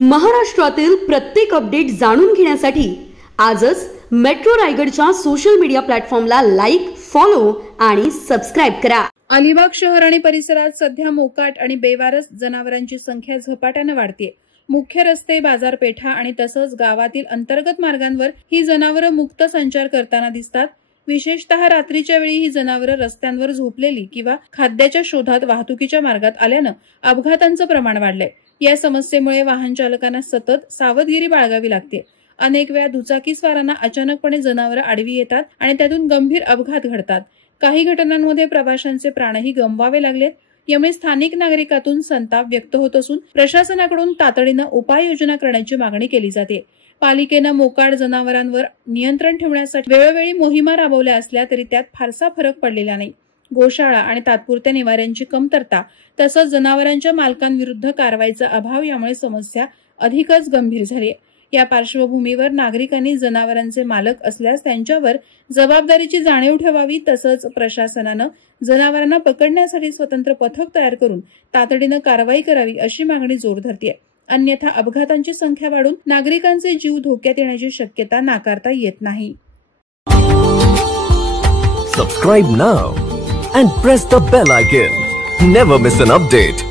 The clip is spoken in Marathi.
महाराष्ट्रातील प्रत्येक अपडेट जाणून घेण्यासाठी आजच मेट्रो रायगडच्या सोशल मीडिया प्लॅटफॉर्मला लाईक, फॉलो आणि सबस्क्राइब करा। अलिबाग शहर आणि परिसरात सध्या मोकाट आणि बेवारस जनावरांची संख्या झपाट्याने वाढतेय। मुख्य रस्ते, बाजारपेठा आणि तसंच गावातील अंतर्गत मार्गांवर ही जनावरं मुक्त संचार करताना दिसतात। विशेषतः रात्रीच्या वेळी ही जनावरं रस्त्यांवर झोपलेली किंवा खाद्याच्या शोधात वाहतुकीच्या मार्गात आल्यानं अपघातांचं प्रमाण वाढलंय। या समस्येमुळे वाहन चालकांना सतत सावधगिरी बाळगावी लागते। अनेक वेळा दुचाकीस्वारांना अचानकपणे जनावरं आडवी येतात आणि त्यातून गंभीर अपघात घडतात। काही घटनांमध्ये प्रवाशांचे प्राणही गमवावे लागलेत। यामुळे स्थानिक नागरिकांतून संताप व्यक्त होत असून प्रशासनाकडून तातडीनं उपाययोजना करण्याची मागणी केली जाते। पालिकेनं मोकाट जनावरांवर नियंत्रण ठेवण्यासाठी वेळोवेळी मोहिमा राबवल्या असल्या तरी त्यात फारसा फरक पडलेला नाही। गोशाळा आणि तात्पुरत्या निवाऱ्यांची कमतरता तसंच जनावरांच्या मालकांविरुद्ध कारवाईचा अभाव यामुळे समस्या अधिकच गंभीर झाली आहे। या पार्श्वभूमीवर नागरिकांनी जनावरांचे मालक असल्यास त्यांच्यावर जबाबदारीची जाणीव ठेवावी। तसंच प्रशासनानं जनावरांना पकडण्यासाठी स्वतंत्र पथक तयार करून तातडीनं कारवाई करावी अशी मागणी जोर धरतेय। अन्यथा अपघातांची संख्या वाढून नागरिकांचे जीव धोक्यात येण्याची शक्यता नाकारता येत नाही। Subscribe now and press the bell icon. Never miss an update.